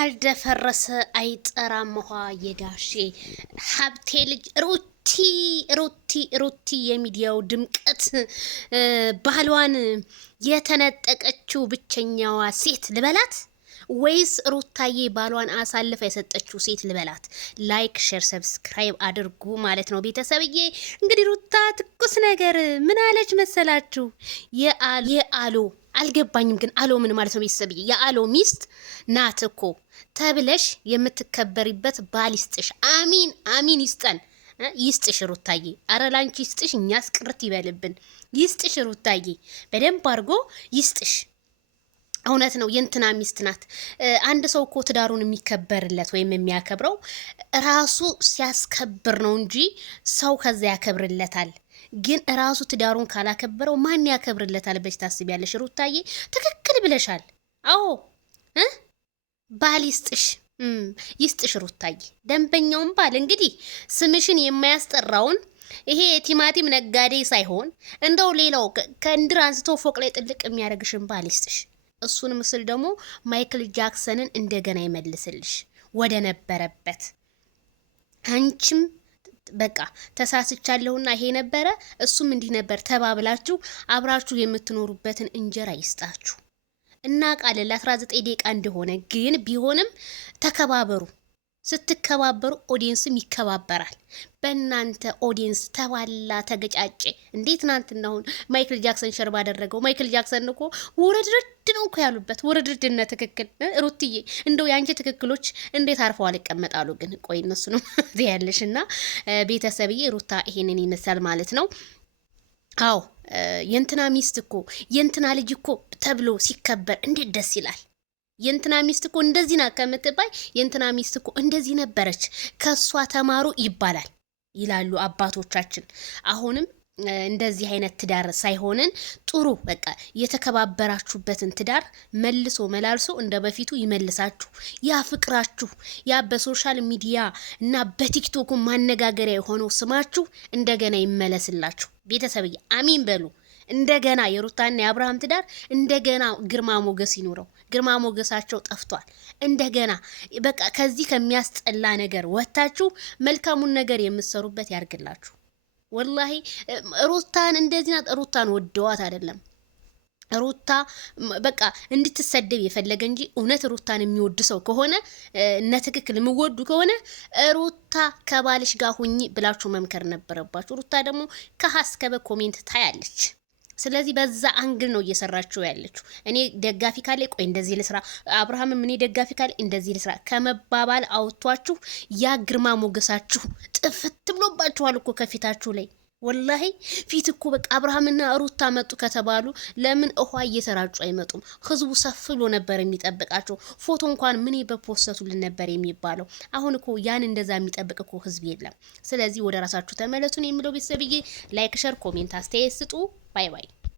ካልደፈረሰ አይጠራም ውሃ የጋሼ ሀብቴ ልጅ ሩቲ የሚዲያው ድምቀት ባህሏን የተነጠቀችው ብቸኛዋ ሴት ልበላት ወይስ ሩታዬ ባሏን አሳልፈ የሰጠችው ሴት ልበላት? ላይክ ሼር ሰብስክራይብ አድርጉ ማለት ነው ቤተሰብዬ። እንግዲህ ሩታ ትኩስ ነገር ምን አለች መሰላችሁ? የአሎ አልገባኝም ግን አሎ ምን ማለት ነው ቤተሰብዬ? የአሎ ሚስት ናት እኮ ተብለሽ የምትከበሪበት ባል ይስጥሽ። አሚን አሚን ይስጠን። ይስጥሽ ሩታዬ። አረ ላንቺ ይስጥሽ፣ እኛስ ቅርት ይበልብን። ይስጥሽ ሩታዬ፣ በደንብ አድርጎ ይስጥሽ። እውነት ነው፣ የእንትና ሚስት ናት። አንድ ሰው እኮ ትዳሩን የሚከበርለት ወይም የሚያከብረው ራሱ ሲያስከብር ነው እንጂ ሰው ከዛ ያከብርለታል። ግን ራሱ ትዳሩን ካላከበረው ማን ያከብርለታል ብለሽ ታስቢያለሽ? ሩታዬ ትክክል ብለሻል። አዎ ባል ይስጥሽ፣ ይስጥሽ ሩታዬ። ደንበኛውን ባል እንግዲህ ስምሽን የማያስጠራውን ይሄ ቲማቲም ነጋዴ ሳይሆን እንደው ሌላው ከእንድር አንስቶ ፎቅ ላይ ጥልቅ የሚያደርግሽን ባል ይስጥሽ። እሱን ምስል ደግሞ ማይክል ጃክሰንን እንደገና ይመልስልሽ ወደ ነበረበት። አንቺም በቃ ተሳስቻለሁና ይሄ ነበረ እሱም እንዲህ ነበር ተባብላችሁ አብራችሁ የምትኖሩበትን እንጀራ ይስጣችሁ። እና ቃል ለ19 ደቂቃ እንደሆነ ግን ቢሆንም ተከባበሩ። ስትከባበሩ ኦዲየንስም ይከባበራል። በእናንተ ኦዲየንስ ተባላ ተገጫጨ። እንዴት ናንትና አሁን ማይክል ጃክሰን ሸርባ አደረገው። ማይክል ጃክሰን እኮ ውርድርድ ነው እኮ ያሉበት። ውርድርድነ ትክክል ሩትዬ፣ እንደው ያንቺ ትክክሎች እንዴት አርፈው አልቀመጣሉ? ግን ቆይ እነሱ ነው ያለሽና ቤተሰብዬ፣ ሩታ ይሄንን ይመስላል ማለት ነው። አዎ የእንትና ሚስት እኮ የእንትና ልጅ እኮ ተብሎ ሲከበር እንዴት ደስ ይላል። የእንትና ሚስት እኮ እንደዚህ ናት ከምትባይ የእንትና ሚስት እኮ እንደዚህ ነበረች ከሷ ተማሩ ይባላል ይላሉ አባቶቻችን። አሁንም እንደዚህ አይነት ትዳር ሳይሆንን ጥሩ በቃ የተከባበራችሁበትን ትዳር መልሶ መላልሶ እንደ በፊቱ ይመልሳችሁ። ያ ፍቅራችሁ ያ በሶሻል ሚዲያ እና በቲክቶክ ማነጋገሪያ የሆነው ስማችሁ እንደገና ይመለስላችሁ። ቤተሰብዬ አሚን በሉ። እንደገና የሩታና የአብርሃም ትዳር እንደገና ግርማ ሞገስ ይኖረው። ግርማ ሞገሳቸው ጠፍቷል። እንደገና በቃ ከዚህ ከሚያስጠላ ነገር ወታችሁ መልካሙን ነገር የምትሰሩበት ያርግላችሁ። ወላሂ ሩታን እንደዚህ ናት። ሩታን ወደዋት አይደለም። ሩታ በቃ እንድትሰደብ የፈለገ እንጂ እውነት ሩታን የሚወድ ሰው ከሆነ እነ ትክክል የሚወዱ ከሆነ ሩታ ከባልሽ ጋር ሁኚ ብላችሁ መምከር ነበረባችሁ። ሩታ ደግሞ ከሀስከበ ኮሜንት ታያለች። ስለዚህ በዛ አንግል ነው እየሰራችሁ ያለችው። እኔ ደጋፊ ካለ ቆይ እንደዚህ ልስራ፣ አብርሃምም እኔ ደጋፊ ካለ እንደዚህ ልስራ ከመባባል አውጥቷችሁ ያ ግርማ ሞገሳችሁ ጥፍት ብሎባችኋል እኮ ከፊታችሁ ላይ። ወላሂ ፊት እኮ በቃ አብርሃምና ሩታ መጡ ከተባሉ ለምን ውሃ እየተራጩ አይመጡም? ህዝቡ ሰፍ ብሎ ነበር የሚጠብቃቸው። ፎቶ እንኳን ምን በፖስተቱልን ነበር የሚባለው። አሁን እኮ ያን እንደዛ የሚጠብቅ እኮ ህዝብ የለም። ስለዚህ ወደ ራሳችሁ ተመለሱን የሚለው ቤተሰብዬ፣ ላይክ ሸር ኮሜንት አስተያየት ስጡ። ባይ ባይ።